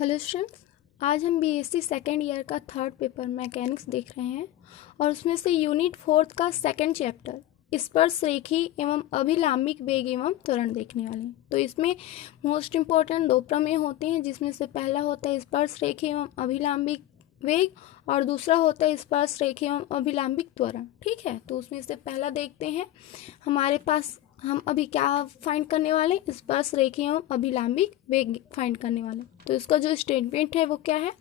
Hello students, आज हम BSc second year का थर्ड पेपर मैकेनिक्स देख रहे हैं और उसमें से यूनिट फोर्थ का सेकंड चैप्टर स्पर्शरेखी एवं अभिलाम्बिक वेग एवं त्वरण देखने वाले हैं। तो इसमें मोस्ट इम्पॉर्टेंट दो प्रमेय होते हैं, जिसमें से पहला होता है स्पर्शरेखी एवं अभिलाम्बिक वेग और दूसरा होता है स्पर्शरेखी एवं अभिलाम्बिक त्वरण। ठीक है, तो उसमें से पहला देखते हैं। हमारे पास हम अभी क्या फाइंड करने वाले, स्पर्शरेखी एवं अभिलाम्बिक वेग फाइंड करने वाले। तो इसका जो स्टेटमेंट है वो क्या है,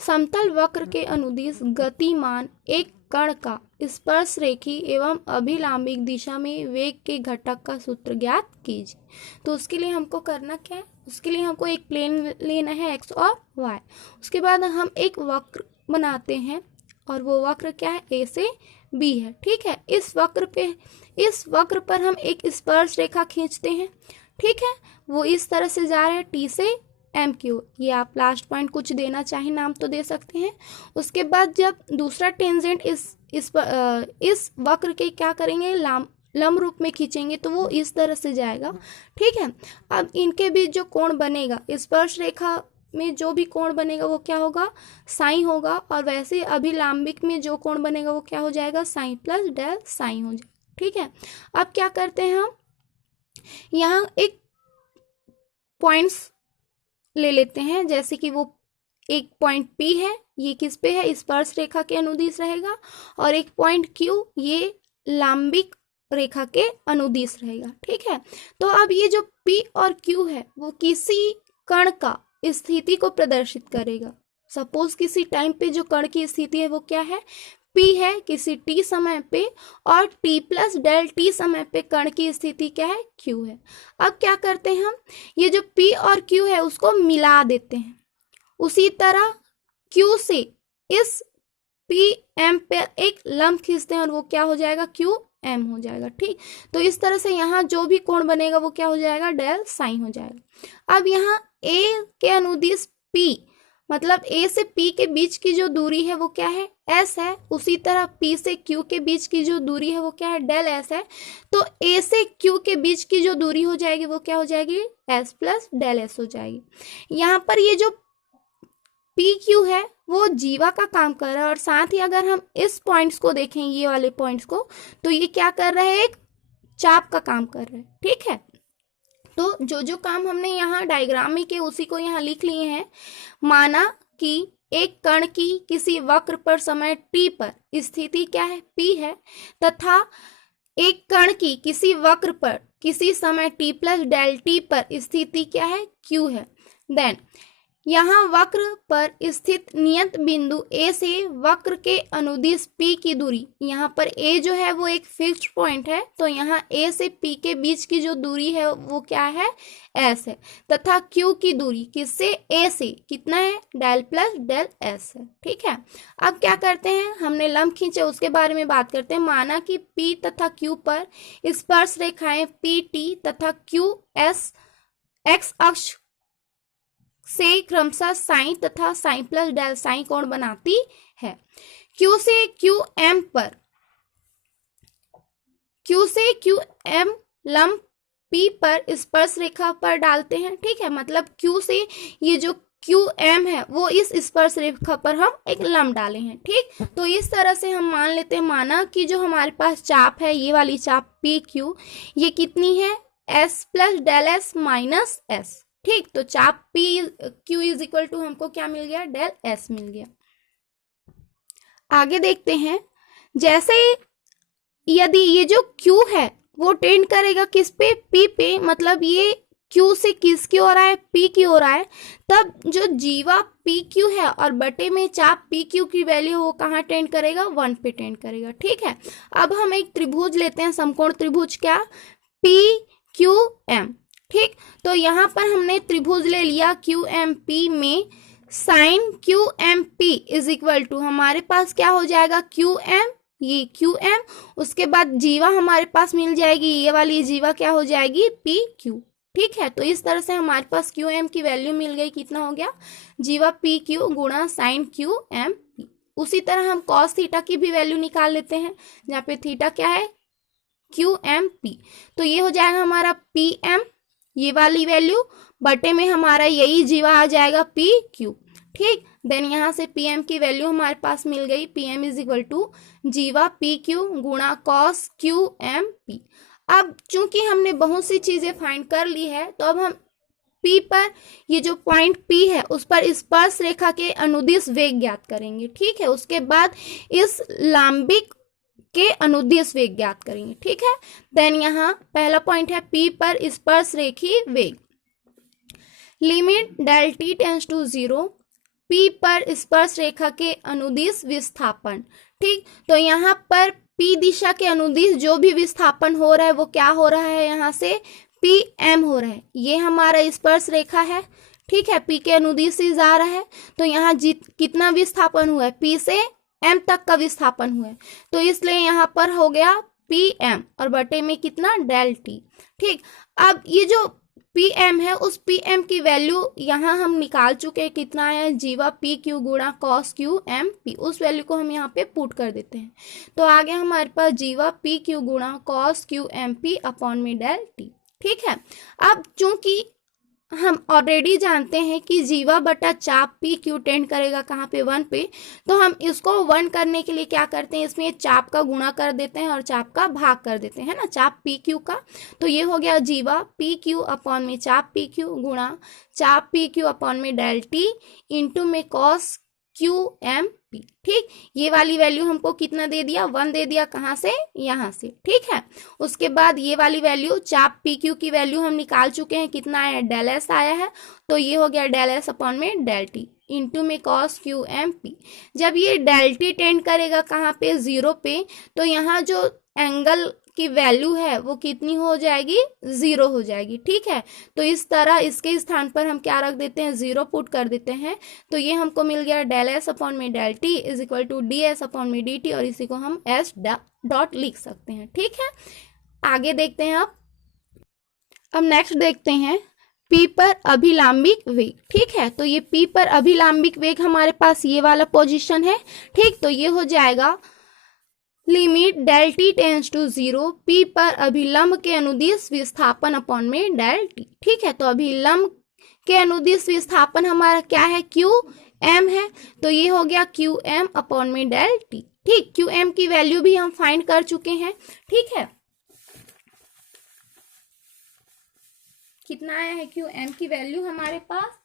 समतल वक्र के अनुदिश गतिमान एक कण का स्पर्शरेखी एवं अभिलाम्बिक दिशा में वेग के घटक का सूत्र ज्ञात कीजिए। तो उसके लिए हमको करना क्या है, उसके लिए हमको एक प्लेन लेना है एक्स और वाई। उसके बाद हम एक वक्र बनाते हैं और वो वक्र क्या है, ए से बी है। ठीक है, इस वक्र पर हम एक स्पर्श रेखा खींचते हैं। ठीक है, वो इस तरह से जा रहा है टी से एम क्यू। ये आप लास्ट पॉइंट कुछ देना चाहे नाम तो दे सकते हैं। उसके बाद जब दूसरा टेंजेंट इस वक्र के क्या करेंगे, लंब रूप में खींचेंगे तो वो इस तरह से जाएगा। ठीक है, अब इनके बीच जो कोण बनेगा, स्पर्श रेखा में जो भी कोण बनेगा वो क्या होगा, साइन होगा। और वैसे अभिलाम्बिक में जो कोण बनेगा वो क्या हो जाएगा, साइन प्लस डेल साइन हो जाएगा। ठीक है, अब क्या करते हैं, हम यहाँ एक पॉइंट्स ले लेते हैं। जैसे कि वो एक पॉइंट P है, ये किस पे है, स्पर्श रेखा के अनुदिश रहेगा। और एक पॉइंट Q, ये लाम्बिक रेखा के अनुदिश रहेगा। ठीक है, तो अब ये जो P और Q है वो किसी कण का स्थिति को प्रदर्शित करेगा। सपोज किसी टाइम पे जो कण की स्थिति है वो क्या है, P है किसी t समय पे, और t प्लस डेल t समय पे कण की स्थिति क्या है, Q है। अब क्या करते हैं, हम ये जो P और Q है उसको मिला देते हैं। उसी तरह Q से इस P M पे एक लंब खींचते हैं और वो क्या हो जाएगा, Q M हो जाएगा। ठीक, तो इस तरह से यहाँ जो भी कोण बनेगा वो क्या हो जाएगा, डेल साइन हो जाएगा। अब यहाँ A के अनुदिश P, मतलब A से P के बीच की जो दूरी है वो क्या है, S है। उसी तरह P से Q के बीच की जो दूरी है वो क्या है, डेल S है। तो A से Q के बीच की जो दूरी हो जाएगी वो क्या हो जाएगी, S प्लस डेल S हो जाएगी। यहाँ पर ये जो PQ है वो जीवा का काम कर रहा है, और साथ ही अगर हम इस पॉइंट्स को देखें, ये वाले पॉइंट्स को, तो ये क्या कर रहे हैं, एक चाप का काम कर रहे हैं। ठीक है, तो जो जो काम हमने यहाँ डायग्राम में किए उसी को यहाँ लिख लिए हैं। माना कि एक कण की किसी वक्र पर समय t पर स्थिति क्या है, P है, तथा एक कण की किसी वक्र पर किसी समय t प्लस डेल t पर स्थिति क्या है, Q है। देन यहाँ वक्र पर स्थित नियत बिंदु A से वक्र के अनुदिश P की दूरी, यहाँ पर A जो है वो एक फिक्स्ड पॉइंट है, तो यहाँ A से P के बीच की जो दूरी है वो क्या है, S है। तथा Q की दूरी किससे, A से कितना है, डेल प्लस डेल S है। ठीक है, अब क्या करते हैं, हमने लंब खींचे उसके बारे में बात करते हैं। माना कि P तथा Q पर स्पर्श रेखाएं PT तथा QS x अक्ष से क्रमशः साइन तथा साइन प्लस डेल साइन कोण बनाती है। Q से Q M लंब P पर स्पर्श रेखा पर डालते हैं। ठीक है, मतलब Q से ये जो QM है वो इस स्पर्श रेखा पर हम एक लंब डाले हैं। ठीक, तो इस तरह से हम मान लेते हैं, माना कि जो हमारे पास चाप है, ये वाली चाप PQ, ये कितनी है, S plus del S minus S। ठीक, तो चाप PQ इज इक्वल टू हमको क्या मिल गया, डेल S मिल गया। आगे देखते हैं, जैसे यदि ये जो Q है वो टेंड करेगा किस पे, P पे, मतलब ये Q से किसकी ओर आए, P की ओर आए, तब जो जीवा PQ है और बटे में चाप PQ की वैल्यू वो कहाँ टेंड करेगा, 1 पे टेंड करेगा। ठीक है, अब हम एक त्रिभुज लेते हैं, समकोण त्रिभुज, क्या, PQM। ठीक, तो यहाँ पर हमने त्रिभुज ले लिया QMP में sine QMP is equal to हमारे पास क्या हो जाएगा, QM, ये QM, उसके बाद जीवा हमारे पास मिल जाएगी, ये वाली जीवा क्या हो जाएगी, PQ। ठीक है, तो इस तरह से हमारे पास QM की वैल्यू मिल गई, कितना हो गया, जीवा PQ गुणा साइन QMP। उसी तरह हम कॉस थीटा की भी वैल्यू निकाल लेते हैं, जहाँ पे थीटा क्या है, QMP। तो ये हो जाएगा हमारा PM, ये वाली वैल्यू बटे में हमारा यही जीवा आ जाएगा पी क्यू। ठीक, देन यहाँ से पी एम की वैल्यू हमारे पास मिल गई, P M is equal to जीवा पी क्यू गुणा कॉस क्यू एम पी। अब चूंकि हमने बहुत सी चीजें फाइंड कर ली है, तो अब हम P पर ये जो पॉइंट P है उस पर स्पर्श रेखा के अनुदिश वेग ज्ञात करेंगे। ठीक है, उसके बाद इस लांबिक के अनुदिश वेग ज्ञात करेंगे। ठीक है, देन यहाँ पहला पॉइंट है P पर स्पर्श रेखी वेग। Limit del T tends to 0, P पर स्पर्श रेखा के अनुदिश विस्थापन। ठीक, तो यहाँ पर P दिशा के अनुदिश जो भी विस्थापन हो रहा है वो क्या हो रहा है, यहाँ से पी एम हो रहा है। ये हमारा स्पर्श रेखा है। ठीक है, P के अनुदिश से जा रहा है, तो यहाँ कितना विस्थापन हुआ है, P से M तक का विस्थापन हुआ है, तो इसलिए यहाँ पर हो गया पी एम और बटे में कितना डेल टी। ठीक, अब ये जो पी एम है उस पी एम की वैल्यू यहाँ हम निकाल चुके हैं, कितना है, जीवा पी क्यू गुणा कॉस क्यू एम पी, उस वैल्यू को हम यहाँ पे पुट कर देते हैं। तो आगे हमारे पास जीवा पी क्यू गुणा cos Q M P upon में डेल टी। ठीक है, अब चूंकि हम ऑलरेडी जानते हैं कि जीवा बटा चाप पी क्यू टेंड करेगा कहाँ पे, 1 पे, तो हम इसको 1 करने के लिए क्या करते हैं, इसमें चाप का गुणा कर देते हैं और चाप का भाग कर देते हैं ना, चाप पी क्यू का। तो ये हो गया जीवा पी क्यू अपॉन में चाप पी क्यू गुणा चाप पी क्यू अपॉन में डेल टी इंटू में कॉस क्यू एम पी। ठीक, ये वाली वैल्यू हमको कितना दे दिया, 1 दे दिया, कहाँ से, यहाँ से। ठीक है, उसके बाद ये वाली वैल्यू चाप पी क्यू की वैल्यू हम निकाल चुके हैं, कितना है, डेल एस आया है, तो ये हो गया डेल एस अपॉन में डेल टी इंटू में कॉस क्यू एम पी। जब ये डेल टी टेंड करेगा कहाँ पे, 0 पे, तो यहाँ जो एंगल की वैल्यू है वो कितनी हो जाएगी, 0 हो जाएगी। ठीक है, तो इस तरह इसके स्थान पर हम क्या रख देते हैं, 0 पुट कर देते हैं, तो ये हमको मिल गया डेल एस अपॉन में del T is equal to D S upon में डी टी, और इसी को हम एस डॉट लिख सकते हैं। ठीक है, आगे देखते हैं। अब नेक्स्ट देखते हैं P पर अभिलंबिक वेग। ठीक है, तो ये P पर अभिलंबिक वेग हमारे पास ये वाला पोजीशन है। ठीक, तो ये हो जाएगा limit del T tends to 0, P पर अभिलंब के अनुदिश विस्थापन अपॉन में डेल टी। ठीक है, तो अभिलंब के अनुदिश विस्थापन हमारा क्या है, क्यू एम है, तो ये हो गया क्यू एम अपॉन में डेल टी। ठीक, क्यू एम की वैल्यू भी हम फाइंड कर चुके हैं। ठीक है, कितना आया है क्यू एम की वैल्यू हमारे पास,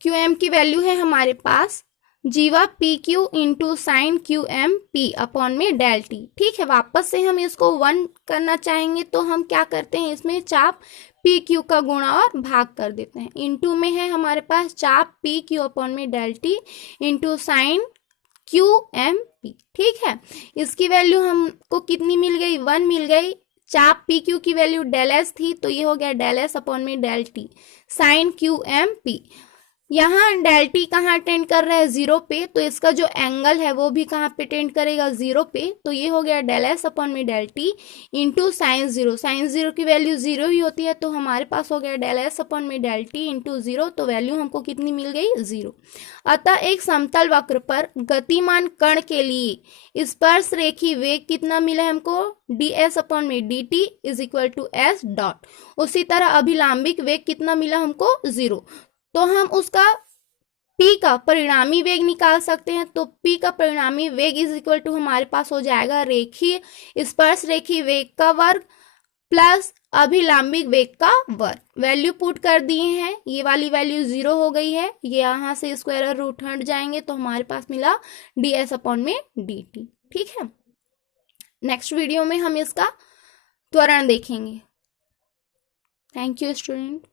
क्यू एम की वैल्यू है हमारे पास जीवा P Q into sine Q M P upon में डेल टी। ठीक है, वापस से हम इसको 1 करना चाहेंगे तो हम क्या करते हैं, इसमें चाप पी क्यू का गुणा और भाग कर देते हैं। इंटू में है हमारे पास चाप पी क्यू अपॉन में del T into sine Q M P. ठीक है, इसकी वैल्यू हमको कितनी मिल गई, 1 मिल गई। चाप पी क्यू की वैल्यू डेल एस थी, तो ये हो गया डेल एस अपॉन में del T sine Q M P. यहाँ डेल टी कहाँ टेंड कर रहा है, 0 पे, तो इसका जो एंगल है वो भी कहाँ पे टेंड करेगा, 0 पे, तो ये हो गया डेल एस अपॉन में del T into sine 0। Sine 0 की वैल्यू 0 ही होती है, तो हमारे पास हो गया डेल एस अपॉन में डेल टी इंटू 0, तो वैल्यू हमको कितनी मिल गई, 0। अतः एक समतल वक्र पर गतिमान कण के लिए स्पर्श रेखी वेग कितना मिला है हमको, डी एस अपॉन में D T is equal to S dot. उसी तरह अभिलंबिक वेग कितना मिला हमको, 0, तो हम उसका P का परिणामी वेग निकाल सकते हैं। तो P का परिणामी वेग इज इक्वल टू हमारे पास हो जाएगा रेखीय स्पर्श रेखी वेग का वर्ग प्लस अभिलंबिक वेग का वर्ग। वैल्यू पुट कर दिए हैं, ये वाली वैल्यू 0 हो गई है, ये यहाँ से स्क्वायर रूट हट जाएंगे, तो हमारे पास मिला डी एस अपॉन में डी टी। ठीक है, नेक्स्ट वीडियो में हम इसका त्वरण देखेंगे। Thank you student.